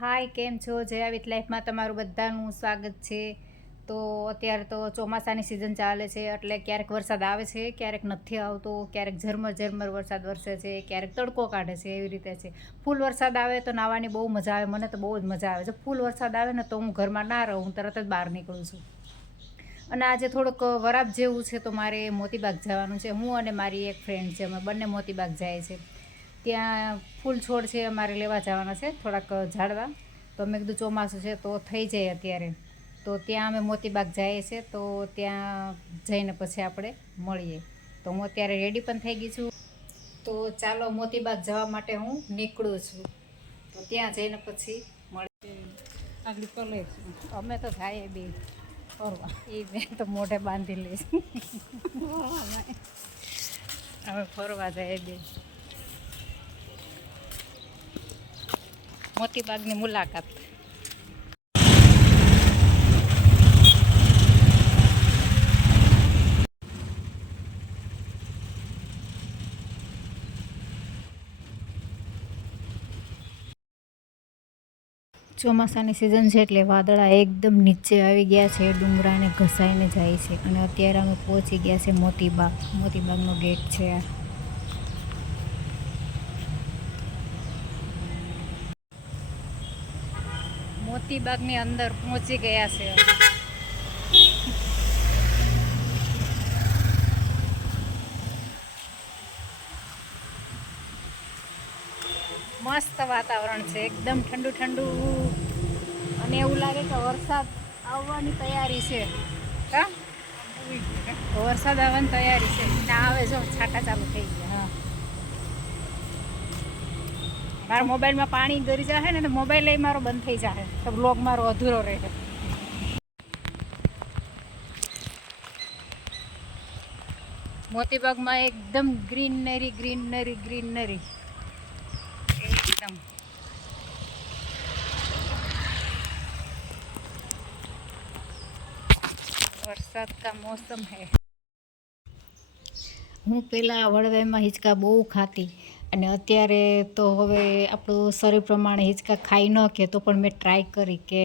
હાય, કેમ છો? જયા વિથ લાઈફમાં તમારું બધાનું સ્વાગત છે. તો અત્યારે તો ચોમાસાની સિઝન ચાલે છે, એટલે ક્યારેક વરસાદ આવે છે, ક્યારેક નથી આવતો, ક્યારેક ઝરમર ઝરમર વરસાદ વરસે છે, ક્યારેક તડકો કાઢે છે એવી રીતે છે. ફૂલ વરસાદ આવે તો નાવાની બહુ મજા આવે, મને તો બહુ જ મજા આવે છે. ફૂલ વરસાદ આવે ને તો હું ઘરમાં ના રહું, હું તરત જ બહાર નીકળું છું. અને આજે થોડુંક વરાપ જેવું છે, તો મારે મોતીબાગ જવાનું છે. હું અને મારી એક ફ્રેન્ડ છે, અમે બંને મોતીબાગ જાય છે. ત્યાં ફૂલ છોડ છે અમારે લેવા જવાના છે થોડાક ઝાડવા. તો મેં કીધું ચોમાસું છે તો થઈ જાય અત્યારે. તો ત્યાં અમે મોતીબાગ જઈએ છીએ તો ત્યાં જઈને પછી આપણે મળીએ. તો હું અત્યારે રેડી પણ થઈ ગઈ છું. તો ચાલો મોતીબાગ જવા માટે હું નીકળું છું. તો ત્યાં જઈને પછી મળે અમે તો થાય બે. ફરવા. એ મેં તો મોઢે બાંધી લઈશ હવે ફરવા જાય બે. મોતીબાગની મુલાકાત. ચોમાસાની સિઝન છે એટલે વાદળા એકદમ નીચે આવી ગયા છે, ડુંગરાને ઘસાઈને જાય છે અને અત્યારે અમે પહોંચી ગયા છે મોતીબાગ મોતીબાગનો ગેટ છે આ. મોતીબાગની અંદર પહોંચી ગયા છે. મસ્ત વાતાવરણ છે, એકદમ ઠંડુ ઠંડુ. અને એવું લાગે કે વરસાદ આવવાની તૈયારી છે. હા? વરસાદ આવવાની તૈયારી છે. ને આવે જો, છાંટા ચાલુ થઈ ગયા. હા. મારા મોબાઈલમાં પાણી ગરી જશે ને તો મોબાઈલ લઈ મારો બંધ થઈ જશે તો બ્લોગ મારો અધૂરો રહે. મોતીબાગમાં એકદમ ગ્રીનરી ગ્રીનરી ગ્રીનરી એકદમ. વરસાદ કા મોસમ હે. હું પેલા વડવેમાં હિંચકા બહુ ખાતી. અને અત્યારે તો હવે આપણું શરીર પ્રમાણે હિંચકા ખાઈ ન કે તો પણ મેં ટ્રાય કરી કે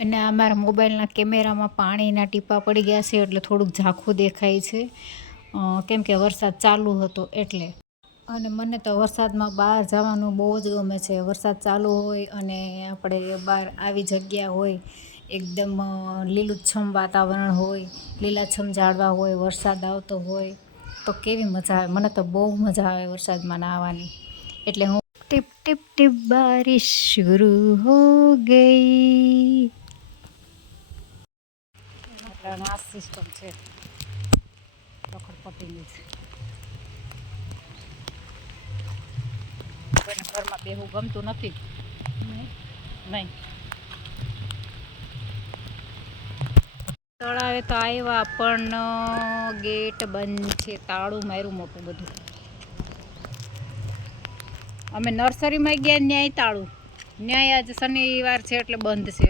અને આ મારા મોબાઈલના કેમેરામાં પાણીના ટીપા પડી ગયા છે એટલે થોડુંક ઝાંખું દેખાય છે. કેમ કે વરસાદ ચાલુ હતો એટલે. અને મને તો વરસાદમાં બહાર જવાનું બહુ જ ગમે છે. વરસાદ ચાલુ હોય અને આપણે બહાર આવી જગ્યા હોય એકદમ લીલુંછમ વાતાવરણ હોય લીલાછમ ઝાડવા હોય વરસાદ આવતો હોય તો કેવી મજા આવે? મને તો બહુ મજા આવે વરસાદમાં નાહવાની. એટલે હું ટીપ ટીપ ટીપ બારિશ શરૂ હો ગઈ. આ સિસ્ટમ છે. રખડપટ્ટીની છે કોઈને ઘરમાં બેહવું ગમતું નથી. નહીં. તળાવે તો આવ્યા પણ ગેટ બંધ છે. તાળું માર્યું મોટું બધું. અમે નર્સરીમાં ગયા ન્યાય તાળું. ન્યાય આજે શનિવાર છે એટલે બંધ છે.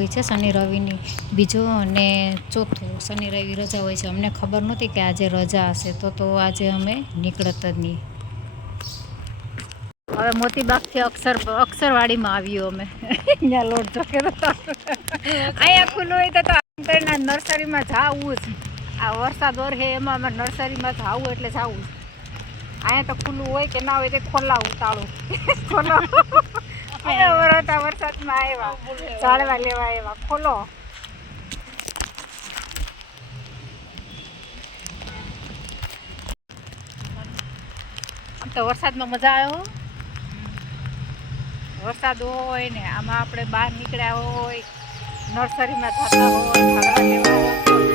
હોય છે શનિ રવિની. બીજો અને ચોથો શનિ રવિ રજા હોય છે. અમને ખબર નહોતી કે આજે રજા હશે. તો તો આજે અમે નીકળત જ નહીં. હવે મોતીબાગથી અક્ષર અક્ષરવાડીમાં આવ્યું અમે. અહીંયા લોટ જોકે અહીંયા ખુલ્લું હોય તો આમ નર્સરીમાં જાવું જ. આ વરસાદ વરહે એમાં અમે નર્સરીમાં જાવું એટલે જાવું જ. અહીંયા તો ખુલ્લું હોય કે ના હોય તે ખોલાવું તાળું ખોલાવું અમે વરોતા વરસાદમાં આવ્યા. ઝાડવા લેવા આવ્યા. ખોલો. તો વરસાદમાં મજા આવ્યો વરસાદ હોય ને, આમાં આપણે બહાર નીકળ્યા હોય, નર્સરીમાં થતા હોય.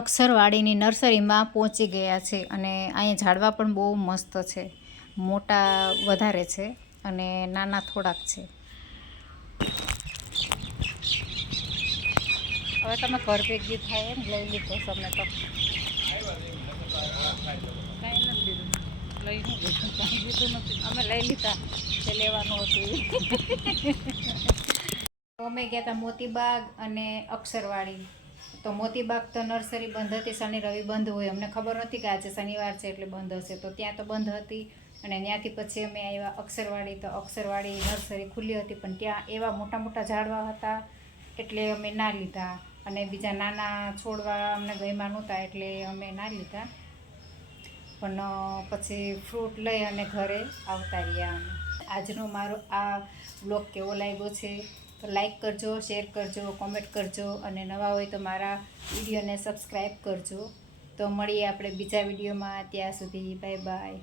અક્ષરવાડીની નર્સરીમાં પહોંચી ગયા છે અને અહીંયા ઝાડવા પણ બહુ મસ્ત છે. મોટા વધારે છે અને નાના થોડાક છે. હવે તમે ઘર ભેગી થાય એમ લઈ લીધો તમને તો. કાંઈ નથી લઈ લીધું. કાંઈ લીધું નથી. અમે લઈ લીધા. જે લેવાનું હતું તો અમે ગયા હતા મોતીબાગ અને અક્ષરવાડી. તો મોતીબાગ તો નર્સરી બંધ હતી, શનિ રવિ બંધ હોય, અમને ખબર નથી કે આજે શનિવાર છે એટલે બંધ હશે. તો ત્યાં તો બંધ હતી અને ત્યાંથી પછી અમે આવ્યા અક્ષરવાડી. તો અક્ષરવાડી નર્સરી ખુલ્લી હતી, પણ ત્યાં એવા મોટા મોટા ઝાડવા હતા એટલે અમે ના લીધા. અને બીજા નાના છોડવા અમને ગયમાં નહોતા એટલે અમે ના લીધા. પણ પછી ફ્રૂટ લઈ અને ઘરે આવતા રહ્યા અમે. આજનો મારો આ બ્લોગ કેવો લાગ્યો છે? તો લાઈક કરજો શેર કરજો કોમેન્ટ કરજો અને નવા હોય તો મારા વિડીયોને સબસ્ક્રાઈબ કરજો. તો મળીએ આપણે બીજા વિડીયોમાં ત્યાં સુધી બાય બાય